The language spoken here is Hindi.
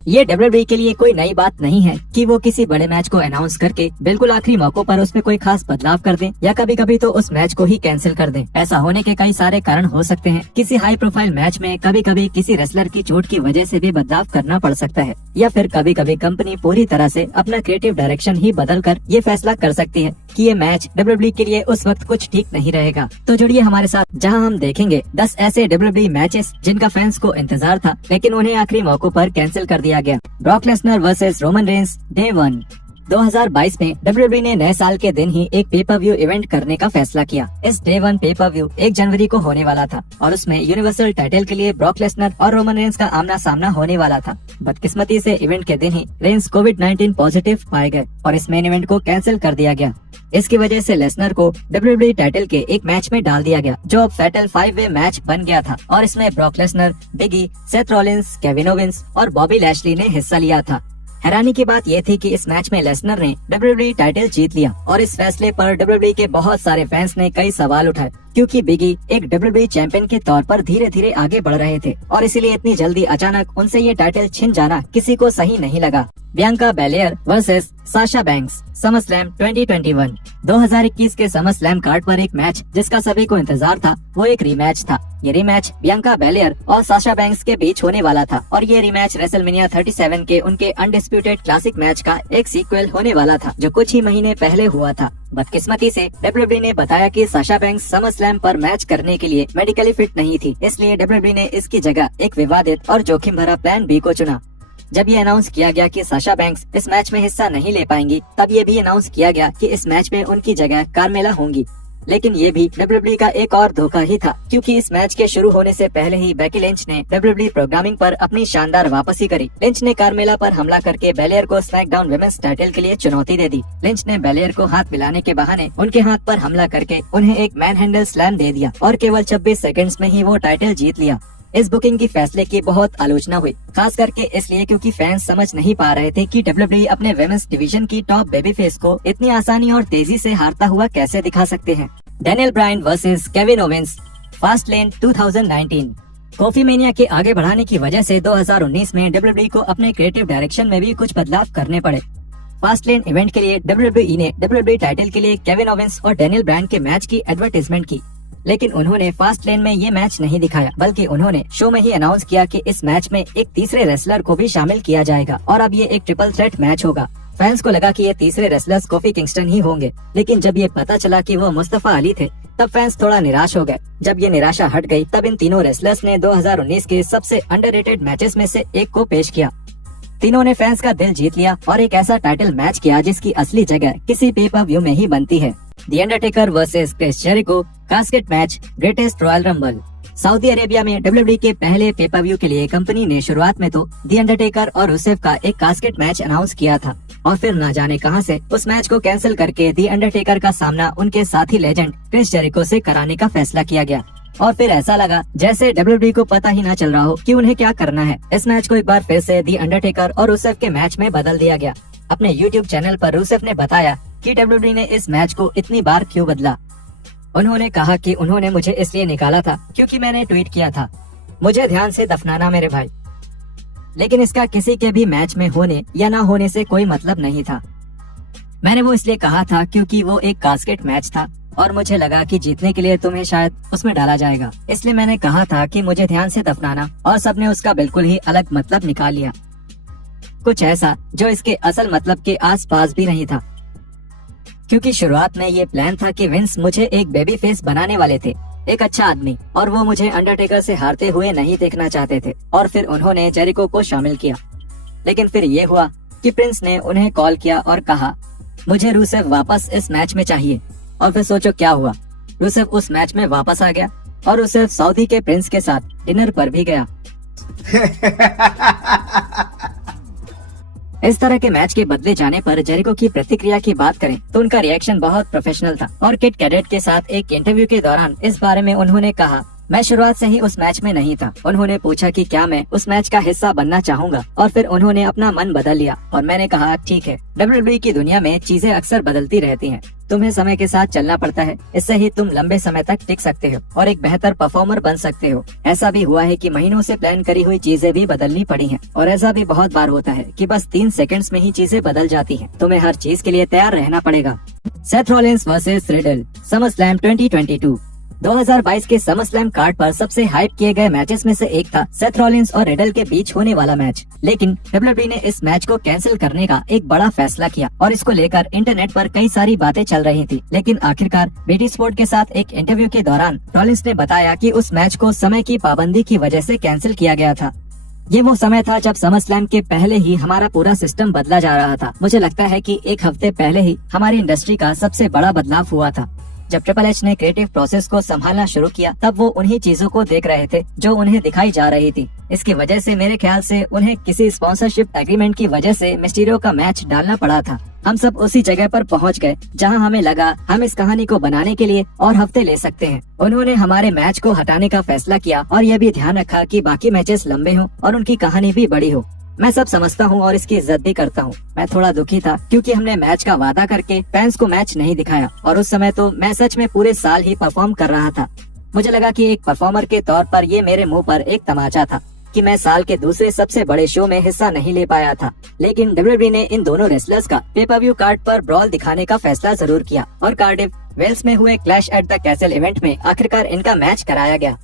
ये डब्ल्यूडब्ल्यूई के लिए कोई नई बात नहीं है कि वो किसी बड़े मैच को अनाउंस करके बिल्कुल आखिरी मौकों पर उसमें कोई खास बदलाव कर दें या कभी कभी तो उस मैच को ही कैंसिल कर दें। ऐसा होने के कई सारे कारण हो सकते हैं। किसी हाई प्रोफाइल मैच में कभी कभी किसी रेसलर की चोट की वजह से भी बदलाव करना पड़ सकता है, या फिर कभी कभी कंपनी पूरी तरह से अपना क्रिएटिव डायरेक्शन ही बदल कर ये फैसला कर सकती है कि ये मैच डब्ल्यूडब्ल्यूई के लिए उस वक्त कुछ ठीक नहीं रहेगा। तो जुड़िए हमारे साथ, जहां हम देखेंगे 10 ऐसे डब्ल्यूडब्ल्यूई मैचेस जिनका फैंस को इंतजार था लेकिन उन्हें आखिरी मौकों पर कैंसिल कर दिया गया। Brock Lesnar versus Roman Reigns day 1। 2022 में डब्ल्यूडब्ल्यूई ने नए साल के दिन ही एक पे पर व्यू इवेंट करने का फैसला किया। इस डे 1 पे पर व्यू 1 जनवरी को होने वाला था और उसमें यूनिवर्सल टाइटल के लिए ब्रॉक लेसनर और रोमन रेंस का आमना सामना होने वाला था। बदकिस्मती से इवेंट के दिन ही रेंस कोविड-19 पॉजिटिव पाए गए और इस मेन इवेंट को कैंसिल कर दिया गया। इसकी वजह से लेसनर को डब्ल्यूडब्ल्यूई टाइटल के एक मैच में डाल दिया गया जो अब फैटल 5-वे मैच बन गया था और इसमें Brock Lesnar, big E, Seth Rollins, Kevin Owens और बॉबी लैशली ने हिस्सा लिया था। हैरानी की बात यह थी कि इस मैच में लेसनर ने डब्ल्यूडब्ल्यूई टाइटल जीत लिया और इस फैसले पर डब्ल्यूडब्ल्यूई के बहुत सारे फैंस ने कई सवाल उठाए, क्योंकि बिग ई एक डब्ल्यूडब्ल्यूई चैंपियन के तौर पर धीरे धीरे आगे बढ़ रहे थे और इसीलिए इतनी जल्दी अचानक उनसे ये टाइटल छिन जाना किसी को सही नहीं लगा। Bianca Belair versus Sasha banks SummerSlam 2021। 2021 के समरस्लैम कार्ड पर एक मैच जिसका सभी को इंतजार था वो एक रीमैच था। ये रीमैच बियांका बेलेयर और साशा बैंक्स के बीच होने वाला था और ये रीमैच रेसलमेनिया 37 के उनके अनडिस्प्यूटेड क्लासिक मैच का एक सीक्वल होने वाला था जो कुछ ही महीने पहले हुआ था। बदकिस्मती से डब्ल्यूडब्ल्यूई ने बताया कि साशा बैंक्स समरस्लैम पर मैच करने के लिए मेडिकली फिट नहीं थी, इसलिए डब्ल्यूडब्ल्यूई ने इसकी जगह एक विवादित और जोखिम भरा प्लान बी को चुना। जब ये अनाउंस किया गया कि साशा बैंक्स इस मैच में हिस्सा नहीं ले पाएंगी, तब ये भी अनाउंस किया गया कि इस मैच में उनकी जगह कार्मेला होंगी। लेकिन ये भी डब्ल्यूडब्ल्यूई का एक और धोखा ही था, क्योंकि इस मैच के शुरू होने से पहले ही बेकी लिंच ने डब्ल्यूडब्ल्यूई प्रोग्रामिंग पर अपनी शानदार वापसी करी। लिंच ने कार्मेला पर हमला करके बेलेयर को स्मैकडाउन वुमेन्स टाइटल के लिए चुनौती दे दी। लिंच ने बेलेयर को हाथ मिलाने के बहाने उनके हाथ पर हमला करके उन्हें एक मैन हैंडल स्लैम दे दिया और केवल 26 सेकंड्स में ही वो टाइटल जीत लिया। इस बुकिंग की फैसले की बहुत आलोचना हुई, खास करके इसलिए क्योंकि फैंस समझ नहीं पा रहे थे कि डब्ल्यूडब्ल्यूई अपने वुमेन्स डिवीजन की टॉप बेबी फेस को इतनी आसानी और तेजी से हारता हुआ कैसे दिखा सकते हैं। Daniel Bryan versus Kevin Owens Fastlane 2019। कॉफी मेनिया के आगे बढ़ाने की वजह से 2019 में डब्ल्यूडब्ल्यूई को अपने क्रिएटिव डायरेक्शन में भी कुछ बदलाव करने पड़े। फास्टलेन इवेंट के लिए डब्ल्यूडब्ल्यूई ने डब्ल्यूडब्ल्यूई टाइटल के लिए केविन ओवेंस और डैनियल ब्रायन के मैच की एडवर्टाइजमेंट की, लेकिन उन्होंने फास्ट लेन में ये मैच नहीं दिखाया, बल्कि उन्होंने शो में ही अनाउंस किया कि इस मैच में एक तीसरे रेसलर को भी शामिल किया जाएगा और अब ये एक ट्रिपल थ्रेट मैच होगा। फैंस को लगा कि ये तीसरे रेसलर्स कोफी किंगस्टन ही होंगे, लेकिन जब ये पता चला कि वो मुस्तफा अली थे तब फैंस थोड़ा निराश हो गए। जब ये निराशा हट गई तब इन तीनों रेसलर्स ने 2019 के सबसे अंडररेटेड मैचेस में से एक को पेश किया। तीनों ने फैंस का दिल जीत लिया और एक ऐसा टाइटल मैच किया जिसकी असली जगह किसी पे पर व्यू में ही बनती है। The Undertaker versus Chris Jericho casket match greatest Royal Rumble. Saudi Arabia में डब्ल्यूडब्ल्यूई के पहले पे पर व्यू के लिए कंपनी ने शुरुआत में तो द अंडरटेकर और रुसेव का एक कास्केट मैच अनाउंस किया था और फिर ना जाने कहां से उस मैच को कैंसिल करके द अंडरटेकर का सामना उनके साथी लेजेंड क्रिस जेरिको से कराने का फैसला किया गया और फिर ऐसा लगा जैसे डब्ल्यूडब्ल्यूई को पता ही ना चल रहा हो कि उन्हें क्या करना है। इस मैच को एक बार फिर से द अंडरटेकर और रुसेव के मैच में बदल दिया गया। अपने YouTube चैनल पर रुसेव ने बताया कि डब्ल्यूडब्ल्यूई ने इस मैच को इतनी बार क्यों बदला। उन्होंने कहा कि उन्होंने मुझे इसलिए निकाला था क्योंकि मैंने ट्वीट किया था, मुझे ध्यान से दफनाना मेरे भाई। लेकिन इसका किसी के भी मैच में होने या ना होने से कोई मतलब नहीं था। मैंने वो इसलिए कहा था क्योंकि वो एक कास्केट मैच था और मुझे लगा कि जीतने के लिए तुम्हें शायद उसमें डाला जाएगा, इसलिए मैंने कहा था कि मुझे ध्यान से दफनाना और सबने उसका बिल्कुल ही अलग मतलब निकाल लिया, कुछ ऐसा जो इसके असल मतलब के आसपास भी नहीं था। क्योंकि शुरुआत में ये प्लान था कि विंस मुझे एक बेबी फेस बनाने वाले थे, एक अच्छा आदमी, और वो मुझे अंडरटेकर से हारते हुए नहीं देखना चाहते थे और फिर उन्होंने जेरिको को शामिल किया। लेकिन फिर ये हुआ कि प्रिंस ने उन्हें कॉल किया और कहा मुझे रुसेव वापस इस मैच में चाहिए, और फिर सोचो क्या हुआ, रुसेव उस मैच में वापस आ गया और रुसेव सऊदी के प्रिंस के साथ डिनर पर भी गया। इस तरह के मैच के बदले जाने पर जेरिको की प्रतिक्रिया की बात करें तो उनका रिएक्शन बहुत प्रोफेशनल था और किड कैडेट के साथ एक इंटरव्यू के दौरान इस बारे में उन्होंने कहा, मैं शुरुआत से ही उस मैच में नहीं था। उन्होंने पूछा कि क्या मैं उस मैच का हिस्सा बनना चाहूंगा और फिर उन्होंने अपना मन बदल लिया और मैंने कहा ठीक है। डब्ल्यूडब्ल्यूई की दुनिया में चीजें अक्सर बदलती रहती हैं, तुम्हें समय के साथ चलना पड़ता है, इससे ही तुम लंबे समय तक टिक सकते हो और एक बेहतर परफॉर्मर बन सकते हो। ऐसा भी हुआ है कि महीनों से प्लान करी हुई चीजें भी बदलनी पड़ी हैं और ऐसा भी बहुत बार होता है कि बस 3 सेकंड्स में ही चीजें बदल जाती हैं। तुम्हें हर चीज के लिए तैयार रहना पड़ेगा। Seth Rollins versus riddle, SummerSlam 2022। 2022 के समरस्लैम कार्ड पर सबसे हाइप किए गए मैचेस में से एक था सेथ रॉलिंस और रिडल के बीच होने वाला मैच। लेकिन डब्ल्यूडब्ल्यूई ने इस मैच को कैंसिल करने का एक बड़ा फैसला किया और इसको लेकर इंटरनेट पर कई सारी बातें चल रही थी। लेकिन आखिरकार बीटी स्पोर्ट के साथ एक इंटरव्यू के दौरान रॉलिंस ने बताया कि उस मैच को समय की पाबंदी की वजह से कैंसिल किया गया था। ये वो समय था जब समरस्लैम के पहले ही हमारा पूरा सिस्टम बदला जा रहा था। मुझे लगता है कि एक हफ्ते पहले ही हमारी इंडस्ट्री का सबसे बड़ा बदलाव हुआ था। जब ट्रिपल एच ने क्रिएटिव प्रोसेस को संभालना शुरू किया तब वो उन्हीं चीजों को देख रहे थे जो उन्हें दिखाई जा रही थी। इसकी वजह से मेरे ख्याल से उन्हें किसी स्पॉन्सरशिप एग्रीमेंट की वजह से मिस्टीरियो का मैच डालना पड़ा था। हम सब उसी जगह पर पहुंच गए जहां हमें लगा हम इस कहानी को बनाने के लिए और हफ्ते ले सकते हैं। उन्होंने हमारे मैच को हटाने का फैसला किया और यह भी ध्यान रखा कि बाकी मैचेस लंबे हों और उनकी कहानी भी बड़ी हो। मैं सब समझता हूँ और इसकी इज्जत भी करता हूँ। मैं थोड़ा दुखी था क्योंकि हमने मैच का वादा करके फैंस को मैच नहीं दिखाया और उस समय तो मैं सच में पूरे साल ही परफॉर्म कर रहा था। मुझे लगा कि एक परफॉर्मर के तौर पर ये मेरे मुंह पर एक तमाचा था कि मैं साल के दूसरे सबसे बड़े शो में हिस्सा नहीं ले पाया था। लेकिन डब्ल्यूडब्ल्यूई ने इन दोनों रेसलर्स का पे-पर-व्यू कार्ड पर ब्रॉल दिखाने का फैसला जरूर किया और कार्डिफ वेल्स में हुए clash at the castle event में आखिरकार इनका मैच कराया गया।